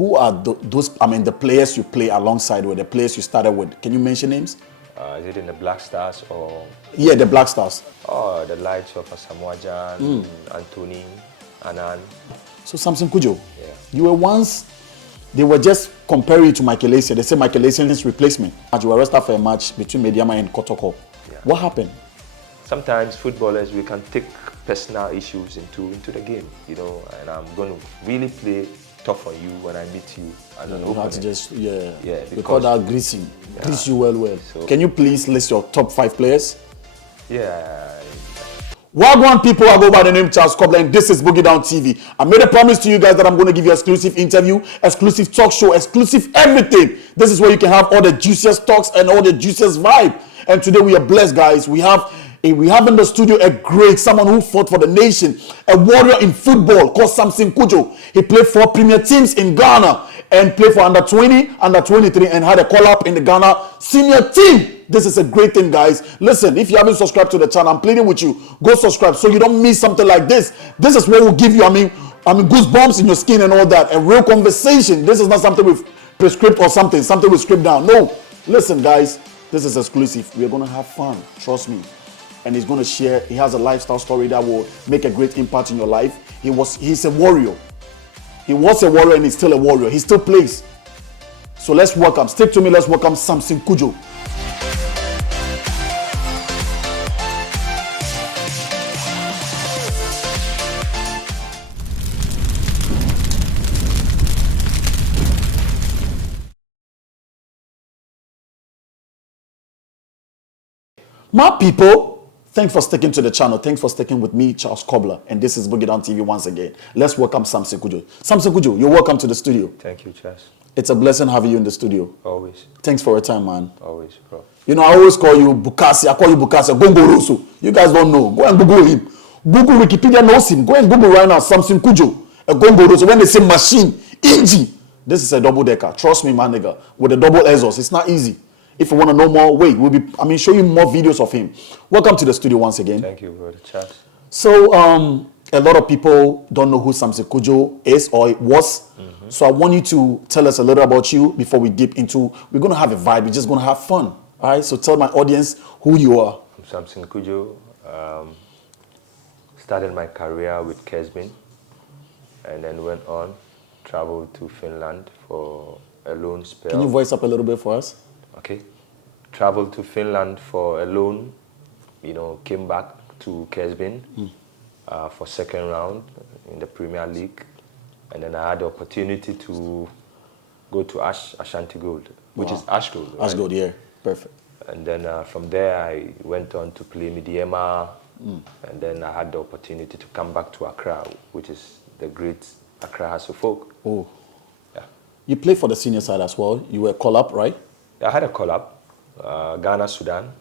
who are those, I mean, the players you play alongside with, the players you started with? Can you mention names? Is it in the Black Stars or? Yeah, the Black Stars. Oh, the likes of Samoajan, Anthony, Anan. So Sampson Cudjoe, Yeah. you were once, they were just comparing you to Michael Essien. They say Michael Essien's replacement. You were arrested for a match between Medeama and Kotoko. Yeah. What happened? Sometimes footballers, we can take personal issues into the game, you know, and I'm going to really play tough on you when I meet you as an You have opponent. to just, Yeah, we call that greasing. Yeah. Grease you well. So, Can you please list your top 5 players? Yeah. Wagwan people, I go by the name Charles Cobbler, and this is Boogie Down TV. I made a promise to you guys that I'm going to give you exclusive interview, exclusive talk show, exclusive everything. This is where you can have all the juiciest talks and all the juiciest vibe. And today we are blessed, guys. We have in the studio a great, someone who fought for the nation, a warrior in football called Sampson Cudjoe. He played for premier teams in Ghana and played for under 20, under 23, and had a call-up in the Ghana senior team. This is a great thing, guys. Listen, if you haven't subscribed to the channel, I'm pleading with you, go subscribe so you don't miss something like this. This is what will give you, I mean, goosebumps in your skin and all that. A real conversation. This is not something with prescript or something with script down. No. Listen, guys, this is exclusive. We're going to have fun. Trust me. And he's going to share. He has a lifestyle story that will make a great impact in your life. He's a warrior. He was a warrior and he's still a warrior. He still plays. So let's welcome, stick to me, let's welcome Sampson Cudjoe. My people, thanks for sticking to the channel. Thanks for sticking with me, Charles Cobbler. And this is Boogie Down TV once again. Let's welcome Sampson Cudjoe. Sampson Cudjoe, you're welcome to the studio. Thank you, Charles. It's a blessing having you in the studio. Always. Thanks for your time, man. Always, bro. You know, I always call you Bukasi. I call you Bukasi. Gongo Rosso. You guys don't know. Go and Google him. Google Wikipedia knows him. Go and Google right now, Sampson Cudjoe. A Gongo Rosso. When they say machine, engine, this is a double decker. Trust me, my nigga. With a double exhaust, it's not easy. If you want to know more, show you more videos of him. Welcome to the studio once again. Thank you, brother Charles. So, a lot of people don't know who Sampson Cudjoe is or was. So I want you to tell us a little about you before we dip into, we're going to have a vibe. We're just going to have fun. All right. So tell my audience who you are. I'm Sampson Cudjoe. Started my career with Kesbin and then went on, traveled to Finland for a loan spell. Can you voice up a little bit for us? Okay. Traveled to Finland for a loan, you know, came back to Kesbin for second round in the Premier League. And then I had the opportunity to go to Ashanti Gold, which is Ash Gold. Right? Ash Gold, yeah. Perfect. And then from there, I went on to play Medeama. And then I had the opportunity to come back to Accra, which is the great Accra House of Folk. Oh. Yeah. You played for the senior side as well. You were call-up, right? Yeah, I had a call-up, Ghana, Sudan.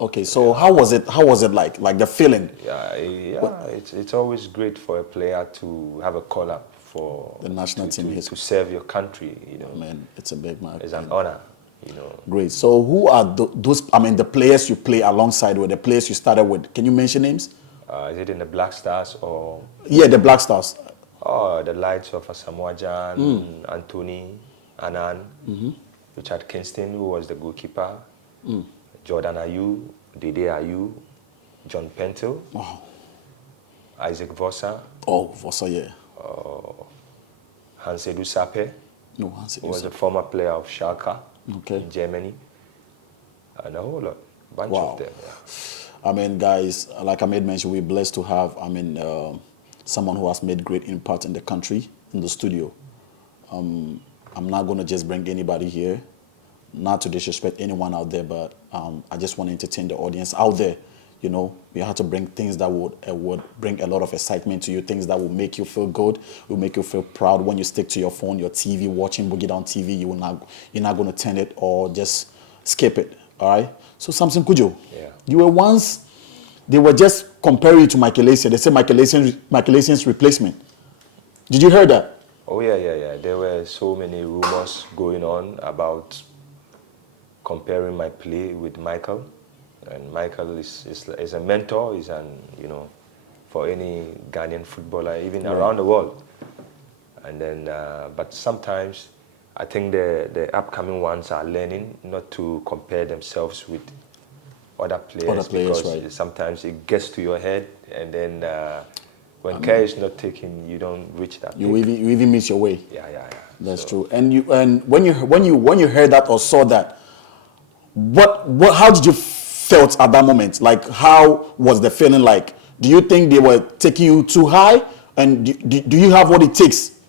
Okay, so how was it? How was it like the feeling? Yeah, it's always great for a player to have a call-up for the national team to serve your country. You know, man, it's a big man. It's an honor. You know. Great. So who are those? I mean, the players you play alongside with, the players you started with? Can you mention names? Is it in the Black Stars or? Yeah, the Black Stars. Oh, the likes of Samoajan, Anthony, Anan, Richard Kingston, who was the goalkeeper, Jordan Ayew, Dede Ayew, John Pentel, Isaac Vossa. Oh, Vossa, yeah. Hansedu Sape, no, Hansedu who was a former player of Schalke in Germany, and a whole lot, bunch of them. Yeah. I mean, guys, like I made mention, we're blessed to have, someone who has made great impact in the country in the studio. I'm not going to just bring anybody here, not to disrespect anyone out there, but I just want to entertain the audience out there. You know, we have to bring things that would bring a lot of excitement to you, things that will make you feel good, will make you feel proud. When you stick to your phone, your TV, watching Boogie Down TV, you're not going to turn it or just skip it. All right. So Sampson Cudjoe, you were once, they were just comparing you to Michael Essien. They say Michael Essien's replacement. Did you hear that? Oh yeah. There were so many rumors going on about comparing my play with Michael. And Michael is a mentor, is for any Ghanaian footballer, even around the world. And then, but sometimes I think the upcoming ones are learning not to compare themselves with other players, because right. sometimes it gets to your head, and then when care is not taken, you don't reach that. You even miss your way. Yeah. That's true. And when you heard that or saw that, what how did you felt at that moment? Like, how was the feeling like? Do you think they were taking you too high? And do you have what it takes?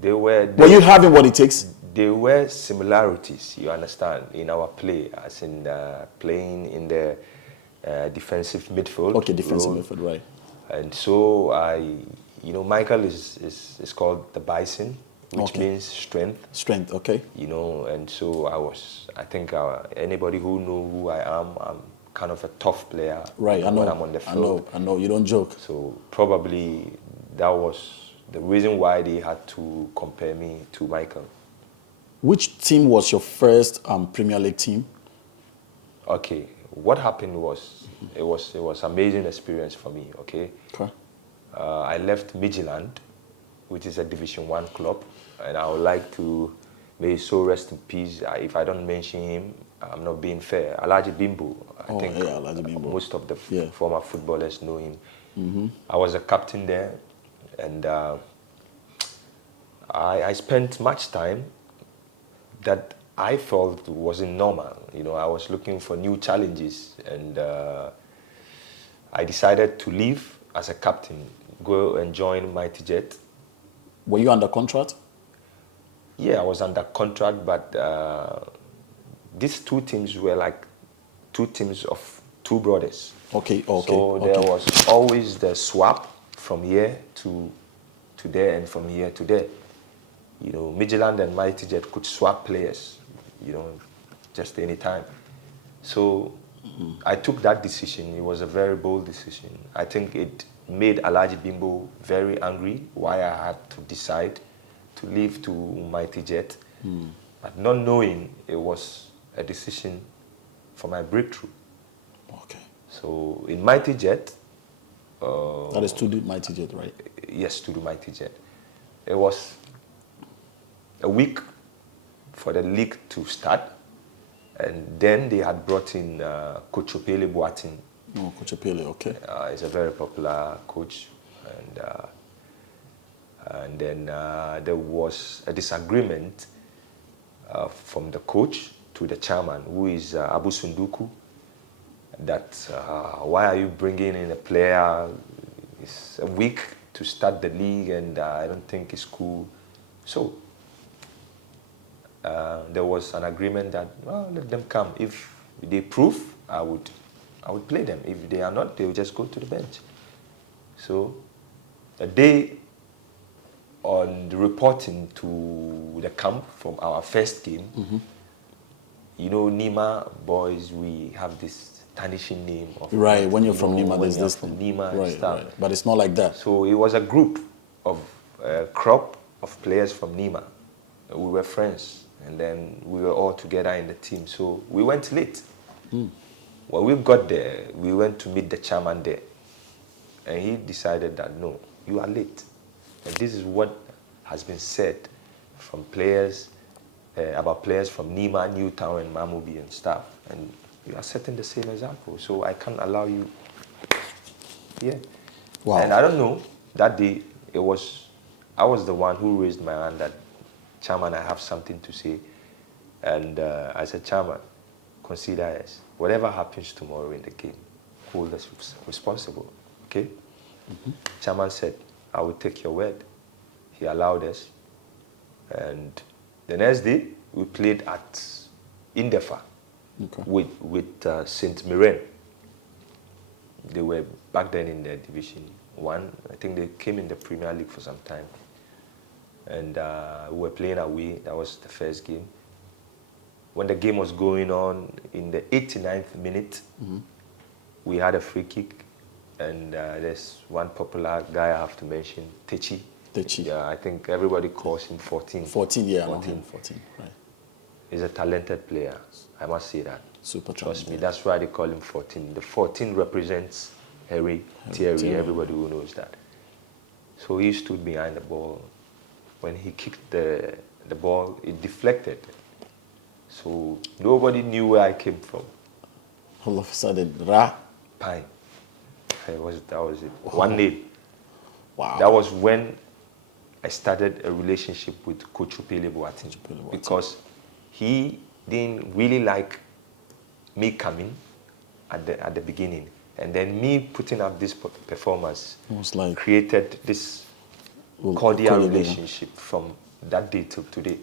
Were you having what it takes? There were similarities, you understand, in our play, as in playing in the defensive midfield. Okay, defensive midfield, right. And so Michael is called the Bison, which means strength. Strength, okay. And so I think anybody who knows who I am, I'm kind of a tough player. Right, I know. When I'm on the field. I know, you don't joke. So probably that was the reason why they had to compare me to Michael. Which team was your first Premier League team? Okay, what happened was, it was amazing experience for me, okay? I left Midland, which is a Division 1 club, and I would like to, may his soul rest in peace. If I don't mention him, I'm not being fair. Alaji Bimbo, I think Alaji Bimbo. Most of the former footballers know him. I was a captain there, and I spent much time that I felt wasn't normal. I was looking for new challenges, and I decided to leave as a captain, go and join Mighty Jet. Were you under contract? Yeah, I was under contract, but these two teams were like two teams of two brothers. Okay. So there was always the swap from here to there and from here to there. Midland and Mighty Jet could swap players, just any time. So I took that decision. It was a very bold decision. I think it made Alaji Bimbo very angry, why I had to decide to leave to Mighty Jet, but not knowing it was a decision for my breakthrough. Okay. So in Mighty Jet... that is to do Mighty Jet, right? Yes, to do Mighty Jet. It was a week for the league to start, and then they had brought in Kotoko Boateng. Oh, Kotoko, okay. He's a very popular coach, and then there was a disagreement from the coach to the chairman, who is Abu Sunduku, that why are you bringing in a player? It's a week to start the league, and I don't think it's cool. So there was an agreement that, well, let them come. If they prove, I would play them. If they are not, they will just go to the bench. So a day on the reporting to the camp from our first game, Nima boys, we have this tarnishing name of, right. When you're from Nima, there's this from Nima and right, stuff. Right. But it's not like that. So it was a group of crop of players from Nima. We were friends, and then we were all together in the team. So we went late. When we got there, we went to meet the chairman there, and he decided that no, you are late. And this is what has been said from players, about players from Nima, Newtown, and Mamubi and stuff. And you are setting the same example, so I can't allow you. Yeah. Wow. And I don't know, that day, I was the one who raised my hand that, Chairman, I have something to say. And I said, Chairman, consider us. Whatever happens tomorrow in the game, hold us responsible, okay? Chairman said, I will take your word. He allowed us. And the next day, we played at Indefa with St. Mirren. They were back then in the Division 1. I think they came in the Premier League for some time. And we were playing away. That was the first game. When the game was going on, in the 89th minute, we had a free kick. And there's one popular guy I have to mention, Techi. Yeah, I think everybody calls him 14. 14, yeah. 14. 14, right. He's a talented player, I must say that. Super Trust talented. me, that's why they call him 14. The 14 represents Thierry, everybody who knows that. So he stood behind the ball, when he kicked the ball, it deflected. So nobody knew where I came from. All of a sudden, Ra. Pine. That was it. Wow. 1-0. Wow. That was when I started a relationship with Coach Upele Boateng, because he didn't really like me coming at the beginning, and then me putting up this performance like created this cordial relationship from that day till today.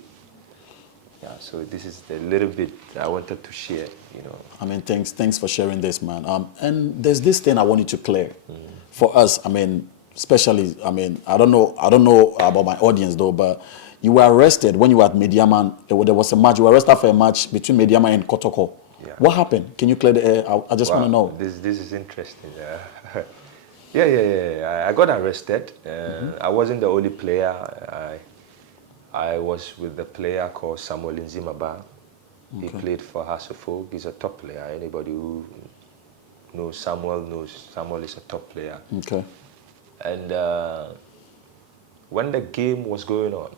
Yeah, so this is the little bit I wanted to share, you know. I mean, thanks for sharing this, man. And there's this thing I want you to clear for us. I mean, especially, I mean, I don't know about my audience though, but you were arrested when you were at Medeama. There was a match. You were arrested for a match between Medeama and Kotoko. Yeah. What happened? Can you clear the air? I just want to know. This is interesting. Yeah. I got arrested. I wasn't the only player. I was with a player called Samuel Nzimaba. He played for Hasselhoff. He's a top player. Anybody who knows Samuel is a top player. Okay. And when the game was going on,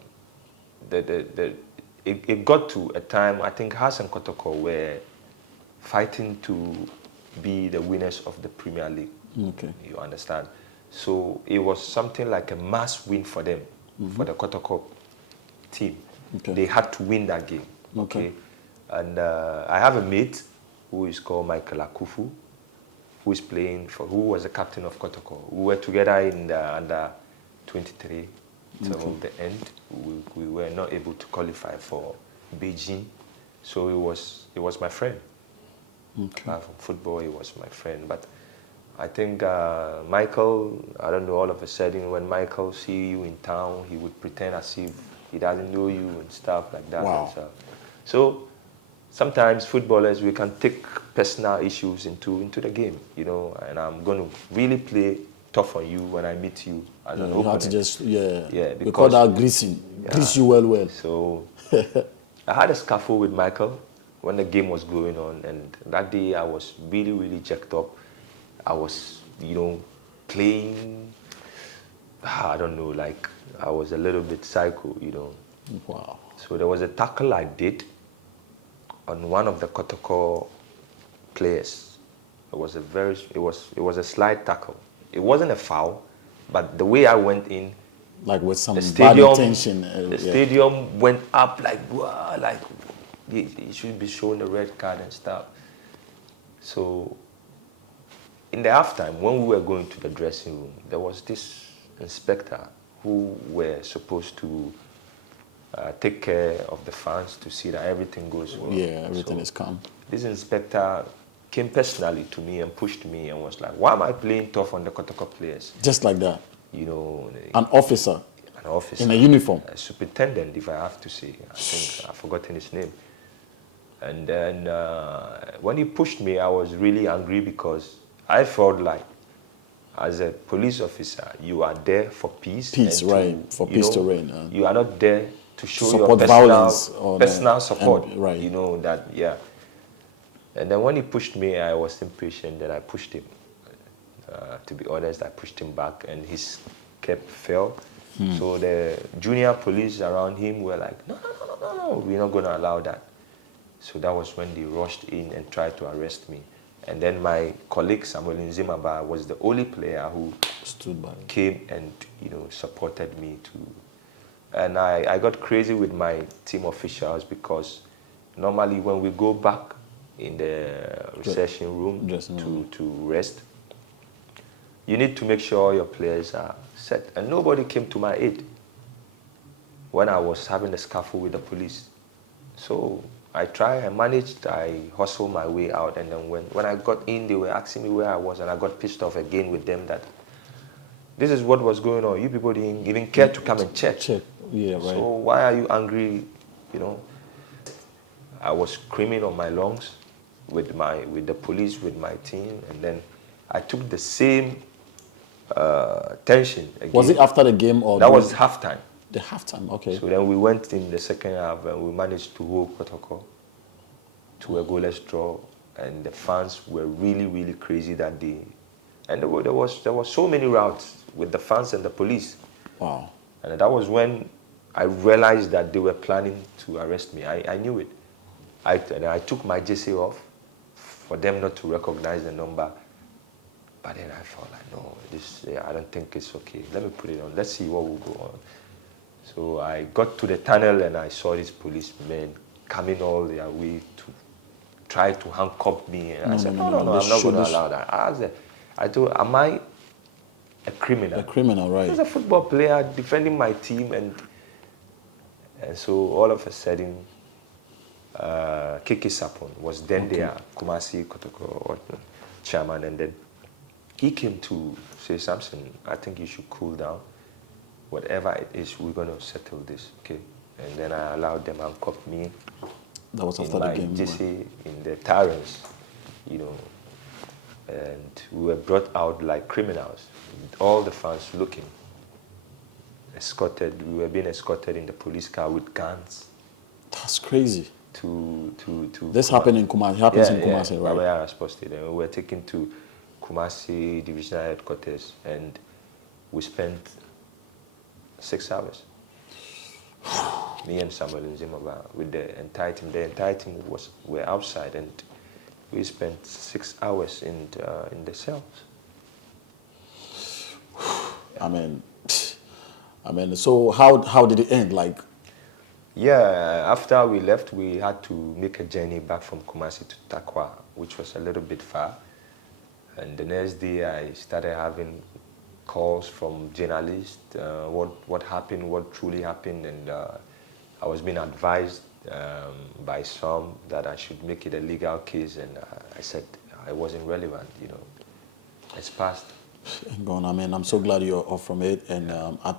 it got to a time, I think Has and Kotoko were fighting to be the winners of the Premier League. Okay. You understand? So it was something like a mass win for them, for the Kotoko team. Okay. They had to win that game. Okay. And I have a mate who is called Michael Akufu, who was the captain of Kotoko. We were together in the under 23 till the end. We were not able to qualify for Beijing, so it was my friend. Apart from football, he was my friend. But I think Michael, I don't know, all of a sudden when Michael see you in town, he would pretend as if he doesn't know you and stuff like that. Wow. And stuff. So sometimes footballers, we can take personal issues into the game, you know, and I'm going to really play tough on you when I meet you as an opponent. You have to just, because we call that greasing. Grease you well. So I had a scuffle with Michael when the game was going on, and that day I was really, really jacked up. I was, you know, playing, I don't know, like I was a little bit psycho, you know. Wow. So there was a tackle I did on one of the Kotoko players. It was a slide tackle. It wasn't a foul, but the way I went in, like with some bad intention, the stadium went up like, wow, like he should be shown a red card and stuff. So in the halftime, when we were going to the dressing room, there was this inspector who were supposed to take care of the fans to see that everything goes well. Yeah, everything is calm. This inspector came personally to me and pushed me and was like, why am I playing tough on the Kotoko players? Just like that? You know. An officer? An officer. In a uniform? A superintendent, if I have to say. I think I've forgotten his name. And then when he pushed me, I was really angry because I felt like, as a police officer, you are there for peace. Peace, right. For peace to reign. You are not there to show support your personal support. Right. You know, that, yeah. And then when he pushed me, I was impatient, and I pushed him. To be honest, I pushed him back, and his cap fell. So the junior police around him were like, no, we're not going to allow that. So that was when they rushed in and tried to arrest me. And then my colleague Samuel Nzimaba was the only player who stood by, came and, you know, supported me too. And I got crazy with my team officials because normally when we go back in the recession room to rest, you need to make sure your players are set. And nobody came to my aid when I was having a scuffle with the police. So I managed, I hustled my way out, and then when I got in, they were asking me where I was, and I got pissed off again with them that this is what was going on. You people didn't even care to come and check. Yeah, right. So why are you angry, you know? I was screaming on my lungs with the police, with my team, and then I took the same tension again. Was it after the game or? That was halftime. The halftime, okay. So then we went in the second half and we managed to hold Kotoko to a goalless draw, and the fans were really, really crazy that day. And there was so many routes with the fans and the police. Wow. And that was when I realized that they were planning to arrest me. I knew it. And I took my JC off for them not to recognize the number. But then I felt like, no, I don't think it's okay. Let me put it on. Let's see what will go on. So I got to the tunnel and I saw these policemen coming all their way to try to handcuff me. And I said, no, I'm not going to allow that. I told, am I a criminal? A criminal, right. I was a football player defending my team. And so all of a sudden, Kiki Sapon was then there, Kumasi Kotoko chairman, and then he came to say, Sampson, I think you should cool down. Whatever it is, we're going to settle this, okay? And then I allowed them to handcuff me. That was after the game. JC, in the tyrants, you know, and we were brought out like criminals, with all the fans looking, escorted. We were being escorted in the police car with guns. That's crazy. This happened in Kumasi. Happens in Kumasi, right? Babaya posted, and we were taken to Kumasi divisional headquarters, and we spent 6 hours. Me and Samuel Nzimaba with the entire team. The entire team were outside, and we spent 6 hours in the cells. I mean, so how did it end? Like, yeah, after we left, we had to make a journey back from Kumasi to Takwa, which was a little bit far. And the next day, I started having calls from journalists, what happened, what truly happened, and I was being advised by some that I should make it a legal case, and I said I wasn't relevant, you know. It's past. I mean, I'm so glad you're off from it, and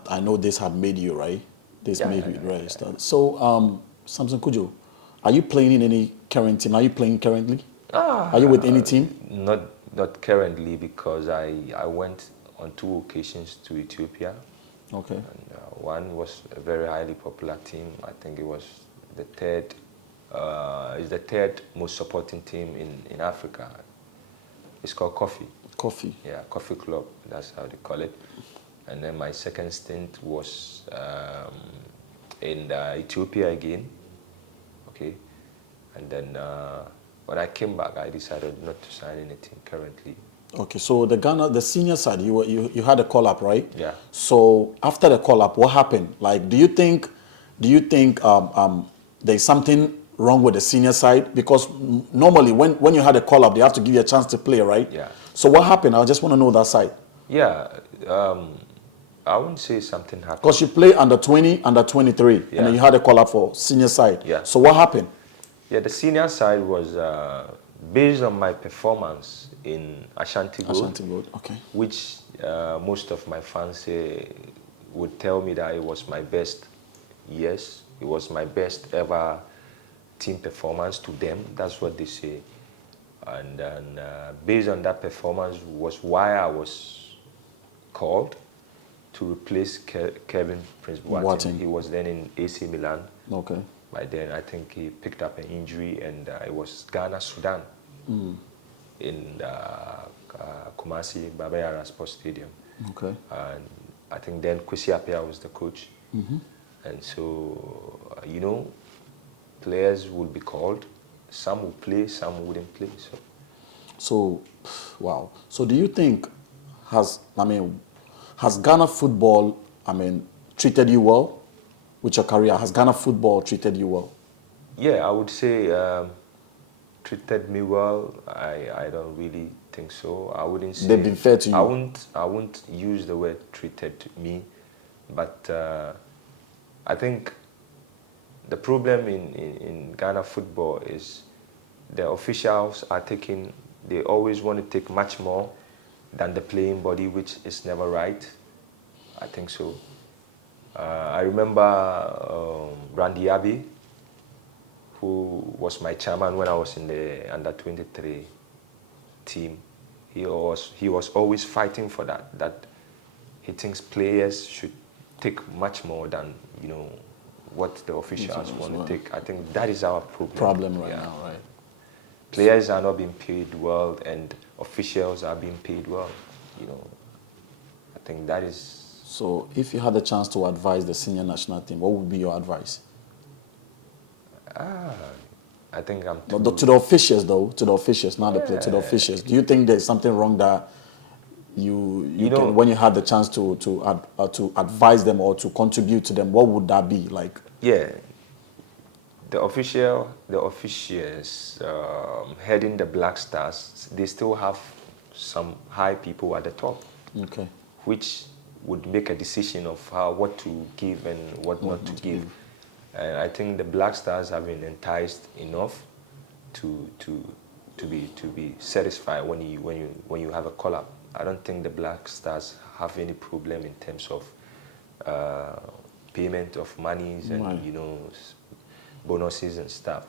I know this had made you, right? This made you, right? Yeah. So, Sampson Cudjoe, are you playing in any current team? Are you playing currently? Are you with any team? Not currently, because I went on 2 occasions to Ethiopia. Okay. And one was a very highly popular team. I think it was the third most supporting team in Africa. It's called Coffee. Coffee. Yeah, Coffee Club. That's how they call it. And then my second stint was in Ethiopia again. Okay. And then when I came back, I decided not to sign anything currently. Okay, so the senior side, you had a call-up, right? Yeah. So after the call-up, what happened? Like, do you think there's something wrong with the senior side? Because normally when you had a call-up, they have to give you a chance to play, right? Yeah. So what happened? I just want to know that side. Yeah, I wouldn't say something happened. Because you play under 20, under 23, yeah. And then you had a call-up for senior side. Yeah. So what happened? Yeah, the senior side was based on my performance in Ashanti Gold, okay. Which most of my fans would tell me that it was my best. Yes, it was my best ever team performance to them. That's what they say. And then based on that performance was why I was called to replace Kevin Prince Boateng. He was then in AC Milan. Okay. By then, I think he picked up an injury, and it was Ghana, Sudan, in Kumasi, Babaya Sports Stadium. Okay. And I think then Kwesi Appiah was the coach. And so, you know, players would be called. Some would play, some wouldn't play. So, wow. So do you think has Ghana football, treated you well with your career? Has Ghana football treated you well? Yeah, I would say treated me well. I don't really think so. I wouldn't say they've been fair to you. I wouldn't use the word treated me, but I think the problem in Ghana football is the officials are taking. They always want to take much more than the playing body, which is never right. I think so. I remember Randy Abbey, who was my chairman when I was in the under-23 team. He was always fighting for that he thinks players should take much more than, you know, what the officials want to take. I think that is our problem right now, right? Players are not being paid well, and officials are being paid well. You know, I think that is So if you had the chance to advise the senior national team, what would be your advice? I think I'm No, too... to the officials, though, to the officials, not the play, to the officials. Do you think there's something wrong that you can, when you had the chance to advise them or to contribute to them, what would that be like? Yeah, the officials heading the Black Stars, they still have some high people at the top, Okay. which would make a decision of what to give and what not to give. And I think the Black Stars have been enticed enough to be satisfied when you have a call-up. I don't think the Black Stars have any problem in terms of payment of monies and bonuses and stuff.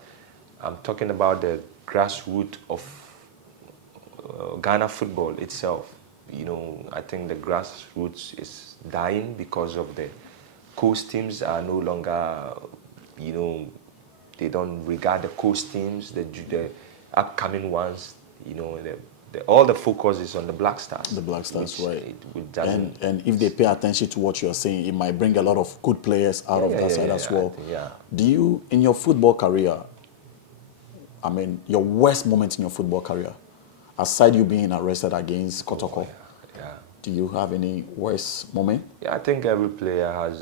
I'm talking about the grassroots of Ghana football itself. I think the grassroots is dying because of the coast teams are no longer, they don't regard the coast teams, the upcoming ones, all the focus is on the Black Stars. The Black Stars, right. And if they pay attention to what you're saying, it might bring a lot of good players out of that side as well. Do you, in your football career, I mean, your worst moment in your football career, aside you being arrested against Kotoko, do you have any worst moment? Yeah, I think every player has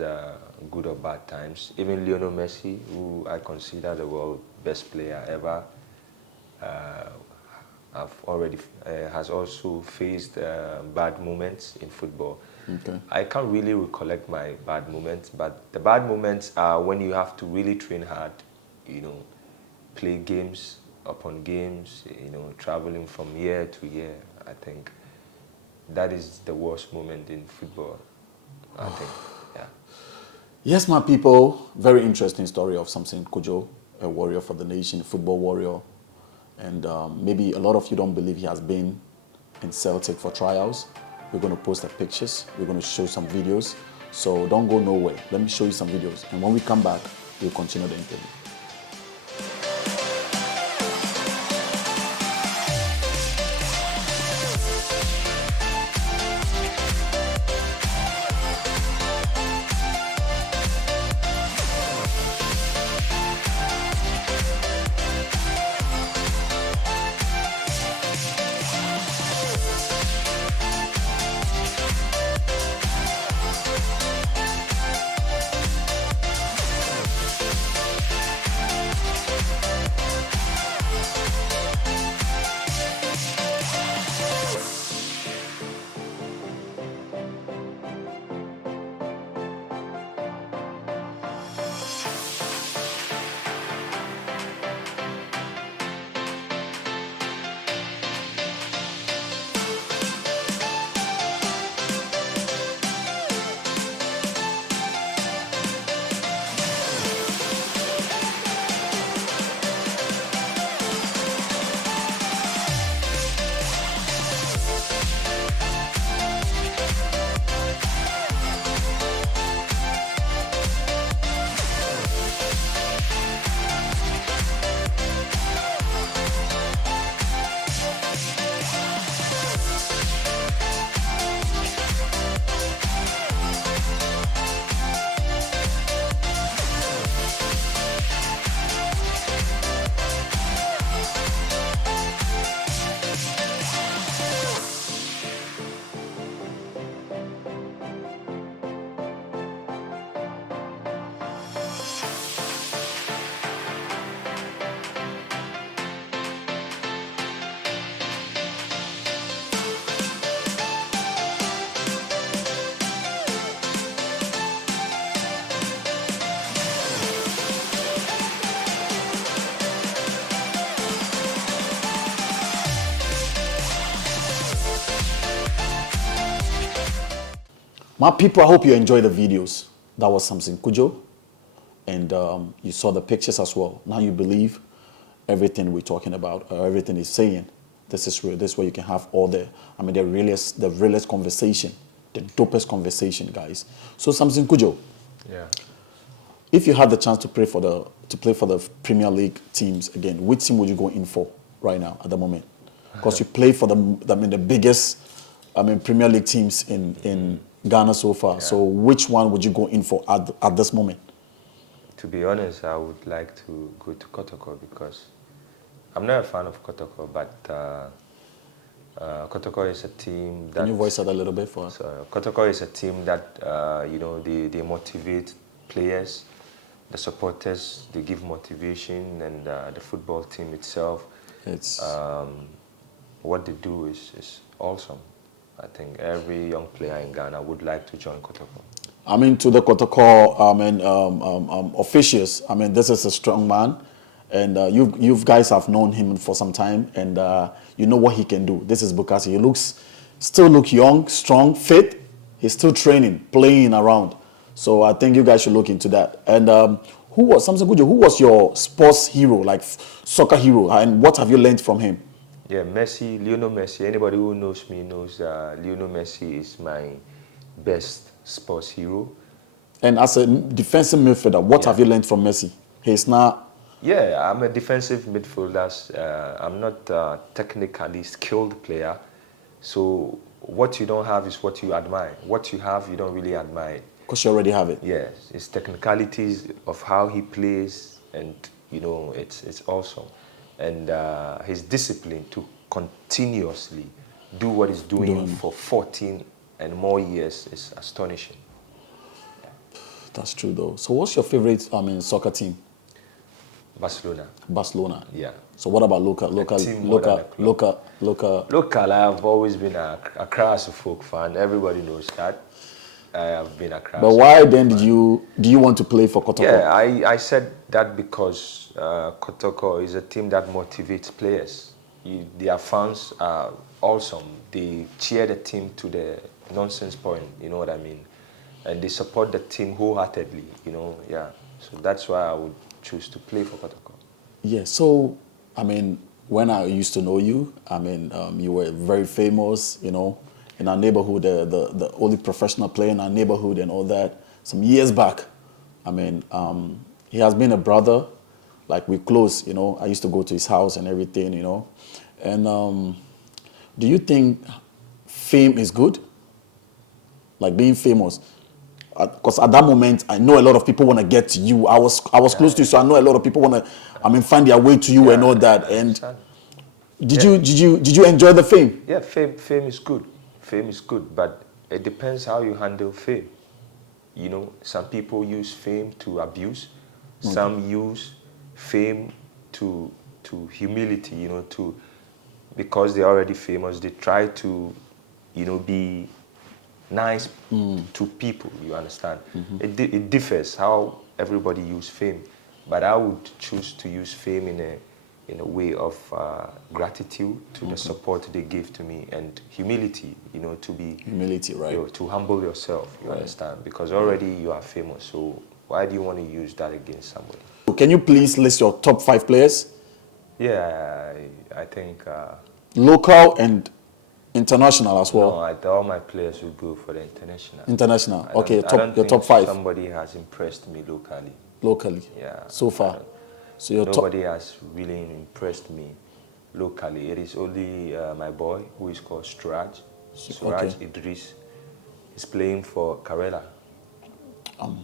good or bad times. Even Lionel Messi, who I consider the world's best player ever, has also faced bad moments in football. Okay. I can't really recollect my bad moments, but the bad moments are when you have to really train hard, play games upon games, traveling from year to year. I think that is the worst moment in football, I think, yeah. Yes, my people, very interesting story of Sampson Cudjoe, a warrior for the nation, football warrior. And maybe a lot of you don't believe he has been in Celtic for trials. We're going to post the pictures. We're going to show some videos. So don't go nowhere. Let me show you some videos. And when we come back, we'll continue the interview. My people, I hope you enjoy the videos. That was Sampson Cudjoe, and you saw the pictures as well. Now you believe everything we're talking about, or everything he's saying. This is real. This is where you can have all the realest conversation, the dopest conversation, guys. So Sampson Cudjoe, if you had the chance to play for the Premier League teams again, which team would you go in for right now at the moment? Because you play for the biggest, Premier League teams in Ghana so far. So which one would you go in for at this moment? To be honest, I would like to go to Kotoko because I'm not a fan of Kotoko, but Kotoko is a team that... Can you voice that a little bit for us? Kotoko is a team that, they motivate players, the supporters, they give motivation, and the football team itself, It's what they do is awesome. I think every young player in Ghana would like to join Kotoko. I mean, to the Kotoko officials, I mean, this is a strong man, and you guys have known him for some time, and you know what he can do. This is because he still look young, strong, fit. He's still training, playing around. So I think you guys should look into that. And who was Sampson Cudjoe? Who was your sports hero, like soccer hero, and what have you learned from him? Yeah, Messi, Lionel Messi. Anybody who knows me knows Lionel Messi is my best sports hero. And as a defensive midfielder, what have you learned from Messi? He's not... Yeah, I'm a defensive midfielder. I'm not a technically skilled player. So what you don't have is what you admire. What you have, you don't really admire. Because you already have it. Yes, his technicalities of how he plays, and it's awesome. And his discipline to continuously do what he's doing for 14 and more years is astonishing. That's true, though. So what's your favorite, soccer team? Barcelona. Barcelona. Yeah. So what about local? Local, I have always been a Accra folk fan. Everybody knows that. I have been a Accra. But why then do you want to play for Kotoko? Yeah, I said that because Kotoko is a team that motivates players. Their fans are awesome. They cheer the team to the nonsense point, you know what I mean? And they support the team wholeheartedly, So that's why I would choose to play for Kotoko. Yeah, so, when I used to know you, you were very famous, in our neighborhood, the only professional player in our neighborhood and all that, some years back. He has been a brother, like we're close, I used to go to his house and everything, And do you think fame is good? Like being famous? Because at that moment, I know a lot of people want to get to you. I was close to you, so I know a lot of people want to, find their way to you and all that. And did you enjoy the fame? Yeah, fame is good. Fame is good, but it depends how you handle fame. Some people use fame to abuse. Okay. Some use fame to humility. Because they're already famous, they try to, be nice to people, you understand? Mm-hmm. It differs how everybody use fame, but I would choose to use fame in a way of gratitude to the support they give to me, and humility, to be... Humility, right. To humble yourself, you understand? Because already you are famous, so why do you want to use that against somebody? Can you please list your top 5 players? Yeah, I think... local and international as well? No, all my players will go for the international. International, okay, your top 5. Somebody has impressed me locally. Locally? Yeah. So far? So nobody has really impressed me locally. It is only my boy, who is called Suraj Idris. He's playing for Karela.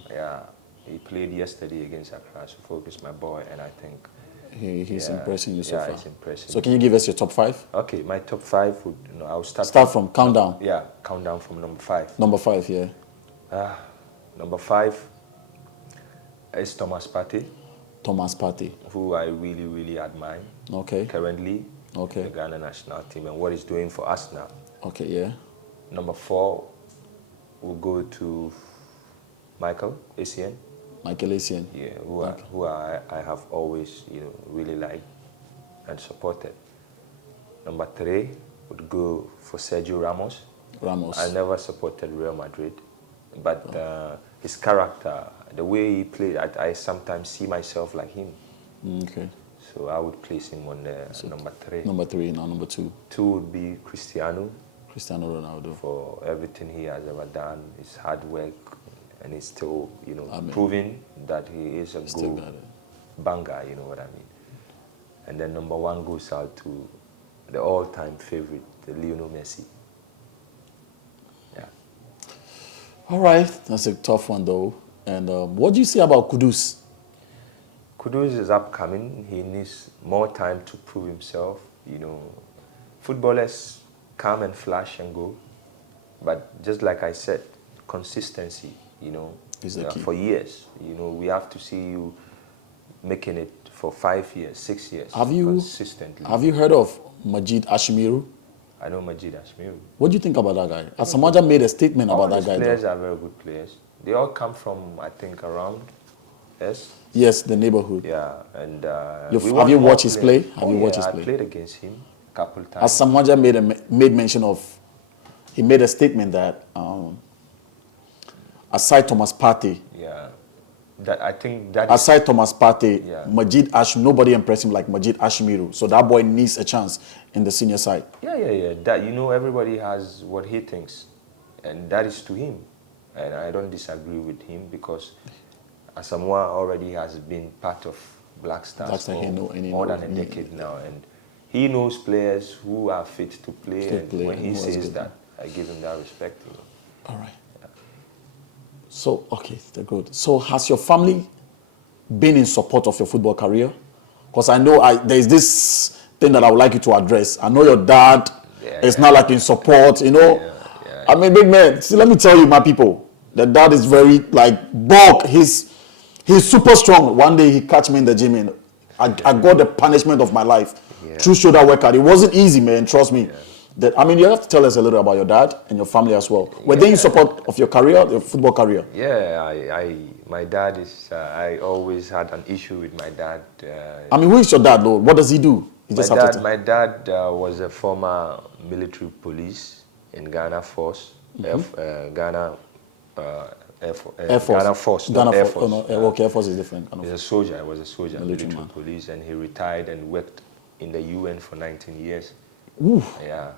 Yeah, he played yesterday against Accra. So focus my boy, and I think he's impressing you so far. Yeah, he's impressing. So can you give us your top 5? Okay, my top 5 would, I'll start from countdown. Yeah, countdown from number 5. Number 5, yeah. Number 5 is Thomas Partey. Thomas Partey, who I really, really admire. Okay. Currently, the Ghana national team and what he's doing for us now. Okay, yeah. Number 4, we'll go to Michael Essien. Michael Essien. Yeah, who I have always, really liked and supported. Number 3 would go for Sergio Ramos. I never supported Real Madrid, but his character, the way he played, I sometimes see myself like him. Okay. So I would place him on number 3. Number 3, now number 2. 2 would be Cristiano Ronaldo. For everything he has ever done, his hard work, and he's still, proving that he is a good banger, you know what I mean. And then number 1 goes out to the all-time favorite, Lionel Messi. Yeah. All right, that's a tough one though. And what do you say about Kudus? Kudus is upcoming. He needs more time to prove himself. You know, footballers come and flash and go, but just like I said, consistency. You know, Is the key. for years. You know, we have to see you making it for 5 years, 6 years, consistently. Have you heard of Majid Ashmiru? I know Majid Ashmiru. What do you think about that guy? Asamaja made a statement about that guy. All players are very good players. They all come from, I think, around us. Yes, the neighborhood. Yeah, and have you watched his play? Have you watched his play? I played against him a couple times. Asamaja made mention of. He made a statement that aside Thomas Partey. Yeah. That I think that aside Thomas Partey, yeah. Majid nobody impressed him like Majid Ashmiru. So that boy needs a chance in the senior side. Yeah. That, you know, everybody has what he thinks, and that is to him. And I don't disagree with him because Asamoah already has been part of Black Stars for more than a decade now, and he knows players who are fit to play. And when he says that, I give him that respect. You know. All right. So, okay, they're good. So, has your family been in support of your football career? Because I know there's this thing that I would like you to address. I know your dad is not like in support, you know. Yeah. I mean, big man, see, let me tell you, my people, the dad is very, like, bulk. He's super strong. One day he catch me in the gym and I got the punishment of my life. Yeah. True shoulder workout. It wasn't easy, man, trust me. Yeah. I mean, you have to tell us a little about your dad and your family as well. Were they in support of your career, your football career? Yeah, my dad is, I always had an issue with my dad. I mean, who is your dad, though? What does he do? My dad was a former military police in Ghana Force, Ghana Air Force. Ghana Force, not Air Force. Oh, no, Air Force is different. He's a soldier. I was a soldier, military police, and he retired and worked in the UN for 19 years. Ooh. Yeah.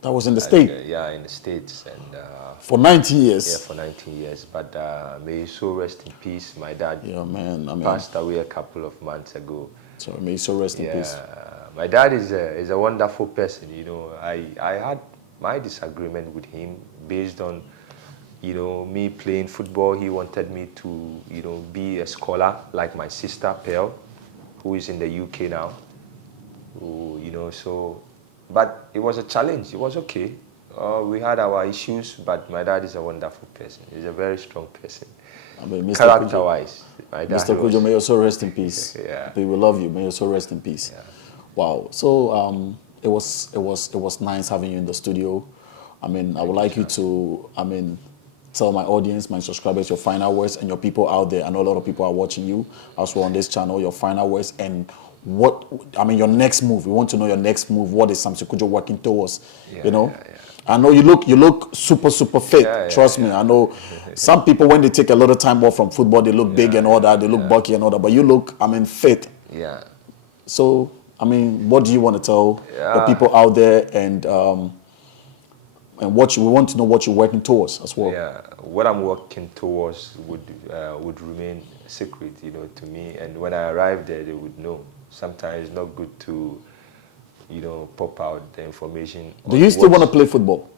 That was in the States? Yeah, in the States. And for 19 years? Yeah, for 19 years. But may his soul rest in peace. My dad passed away a couple of months ago. So may his soul rest in peace. My dad is a wonderful person. You know, I had my disagreement with him based on, you know, me playing football. He wanted me to, you know, be a scholar like my sister Pearl, who is in the UK now. Who, you know, so... But it was a challenge. It was okay. We had our issues, but my dad is a wonderful person. He's a very strong person. I mean, character-wise, my dad. Mr. Cudjoe, may your soul rest in peace. Yeah. We will love you. May your soul rest in peace. Yeah. Wow. So it was nice having you in the studio. I mean, I would like you to tell my audience, my subscribers, your final words, and your people out there. I know a lot of people are watching you as well on this channel. Your final words and your next move. We want to know your next move. What is Sampson Cudjoe working towards? You know, I know you look super fit. Trust me. I know some people when they take a lot of time off from football, they look big and all that. They look bulky and all that. But you look, fit. Yeah. So what do you want to tell the people out there and we want to know what you're working towards as well? Yeah. What I'm working towards would remain a secret, you know, to me. And when I arrive there, they would know. Sometimes it's not good to, you know, pop out the information. Do you still want to play football?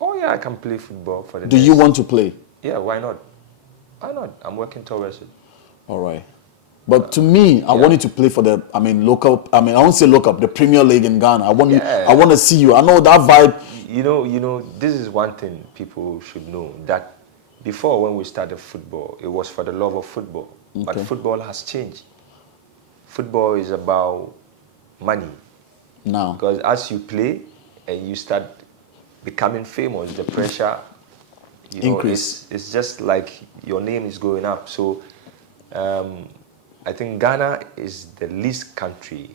Oh yeah, I can play football for the Do you want to play? Yeah, why not? Why not? I'm working towards it. All right. But to me, I want you to play for the, local, I won't say local, the Premier League in Ghana. I want to see you. I know that vibe. You know, this is one thing people should know, that before when we started football, it was for the love of football. Okay. But football has changed. Football is about money. Now. Because as you play and you start becoming famous, the pressure, increase. It's just like your name is going up. So I think Ghana is the least country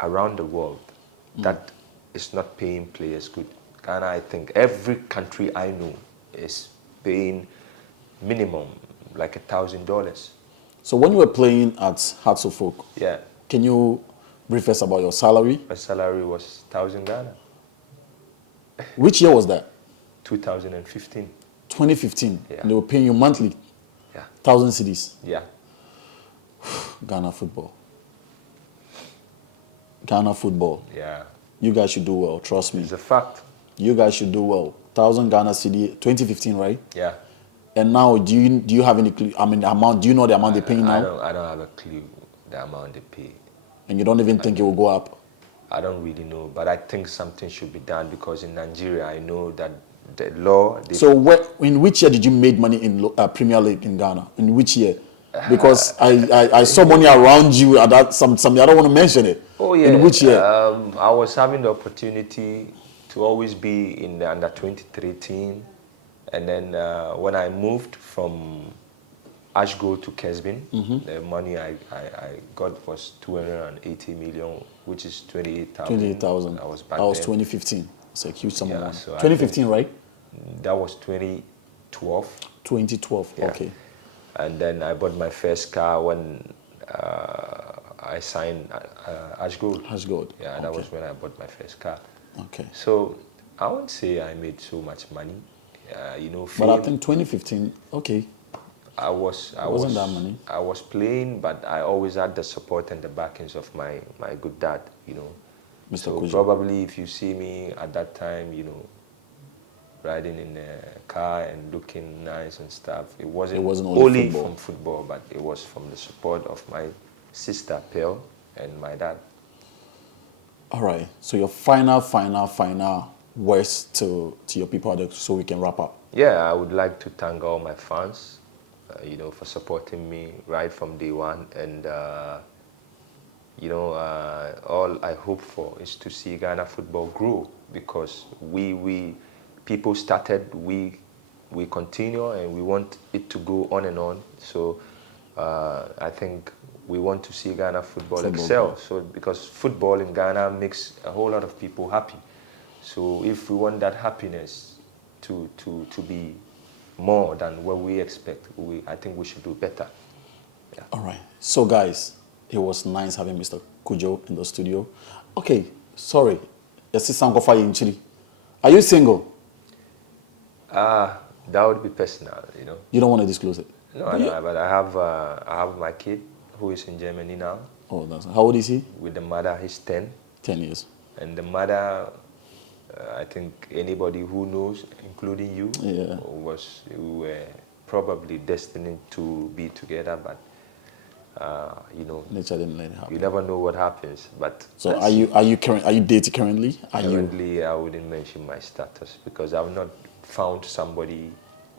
around the world that is not paying players good. Ghana, I think every country I know is paying minimum like $1,000. So when you were playing at Hearts of Oak, can you brief us about your salary? My salary was 1,000 Ghana. Which year was that? 2015. 2015? Yeah. And they were paying you monthly? Yeah. 1,000 cedis? Yeah. Ghana football. Ghana football. Yeah. You guys should do well, trust me. It's a fact. You guys should do well. 1,000 Ghana cedi, 2015, right? Yeah. And now, do you have any clue? I mean, the amount. Do you know the amount they're paying now? I don't have a clue the amount they pay. And you don't even think it will go up? I don't really know, but I think something should be done because in Nigeria, I know that the law. So, in which year did you make money in Premier League in Ghana? In which year? Because I saw money around you at that some I don't want to mention it. Oh yeah. In which year? I was having the opportunity to always be in the under 23 team, and then when I moved from Ashgrove to Kesbin, the money I got was 280 million, which is 28,000. 28,000. That was back That was then. 2015. It's a huge sum of money. So 2015, right? That was 2012. 2012. Yeah. Okay. And then I bought my first car when I signed Ashgrove. Ashgrove. Yeah, that was when I bought my first car. Okay. So I won't say I made so much money, you know. But I think 2015. Okay. I wasn't that money. I was playing, but I always had the support and the backings of my good dad, you know. Mr. So Cudjoe. probably if you see me at that time, you know, riding in a car and looking nice and stuff, it wasn't only from football, but it was from the support of my sister Pearl and my dad. All right. So your final words to your people out there so we can wrap up. Yeah, I would like to thank all my fans, you know, for supporting me right from day one. And, you know, all I hope for is to see Ghana football grow because people started, we continue, and we want it to go on and on. So I think we want to see Ghana football excel. So because football in Ghana makes a whole lot of people happy. So if we want that happiness to be more than what we expect, I think we should do better. Yeah. All right. So guys, it was nice having Mr. Cudjoe in the studio. Okay, sorry. Are you single? That would be personal, you know. You don't want to disclose it? No, but I have my kid who is in Germany now. Oh, that's how old is he? With the mother, he's 10. 10 years. And the mother, I think anybody who knows, including you, we were probably destined to be together, but you know, nature didn't let it happen. You never know what happens. But so are you dating currently? Currently, I wouldn't mention my status because I've not found somebody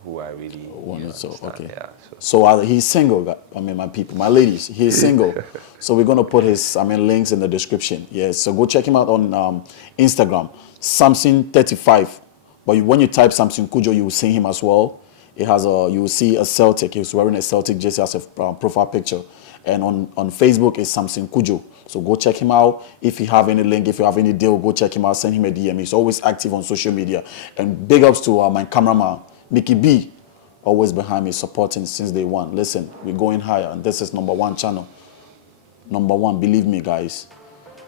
who I really wanted. So okay. Yeah, so he's single. I mean, my people, my ladies, he's single. So we're gonna put his links in the description. Yes. So go check him out on Instagram, Sampson35. But when you type Sampson Cudjoe, you will see him as well. It has you will see a Celtic. He's wearing a Celtic jersey as a profile picture. And on Facebook is Sampson Cudjoe. So go check him out. If you have any link, if you have any deal, go check him out. Send him a DM. He's always active on social media. And big ups to my cameraman, Mickey B, always behind me, supporting since day one. Listen, we're going higher, and this is #1 channel. #1, believe me, guys.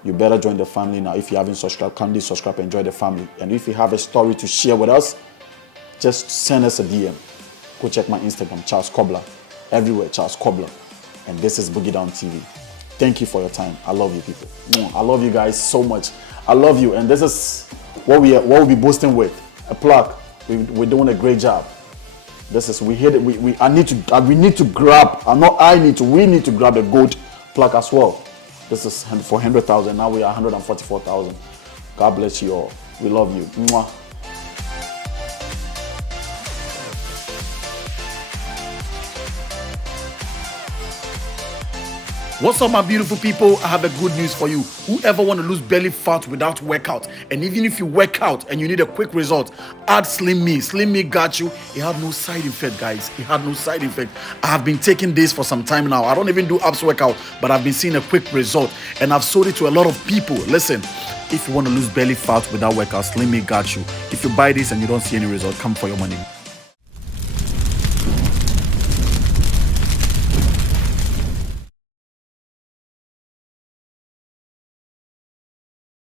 You better join the family now. If you haven't subscribed, kindly subscribe and join the family. And if you have a story to share with us, just send us a DM. Go check my Instagram, Charles Cobbler. Everywhere, Charles Cobbler. And this is Boogie Down TV. Thank you for your time. I love you, people. I love you guys so much. I love you. And this is what we'll be boasting with. A plug. We're doing a great job. This is, we hit it. We need to grab. We need to grab the gold plug as well. This is for 100,000. Now we are 144,000. God bless you all. We love you. Mwah. What's up, my beautiful people? I have a good news for you. Whoever want to lose belly fat without workout, and even if you work out and you need a quick result, add Slim Me. Slim Me got you. It had no side effect, guys. It had no side effect. I have been taking this for some time now. I don't even do abs workout, but I've been seeing a quick result, and I've sold it to a lot of people. Listen, if you want to lose belly fat without workout, Slim Me got you. If you buy this and you don't see any result, come for your money.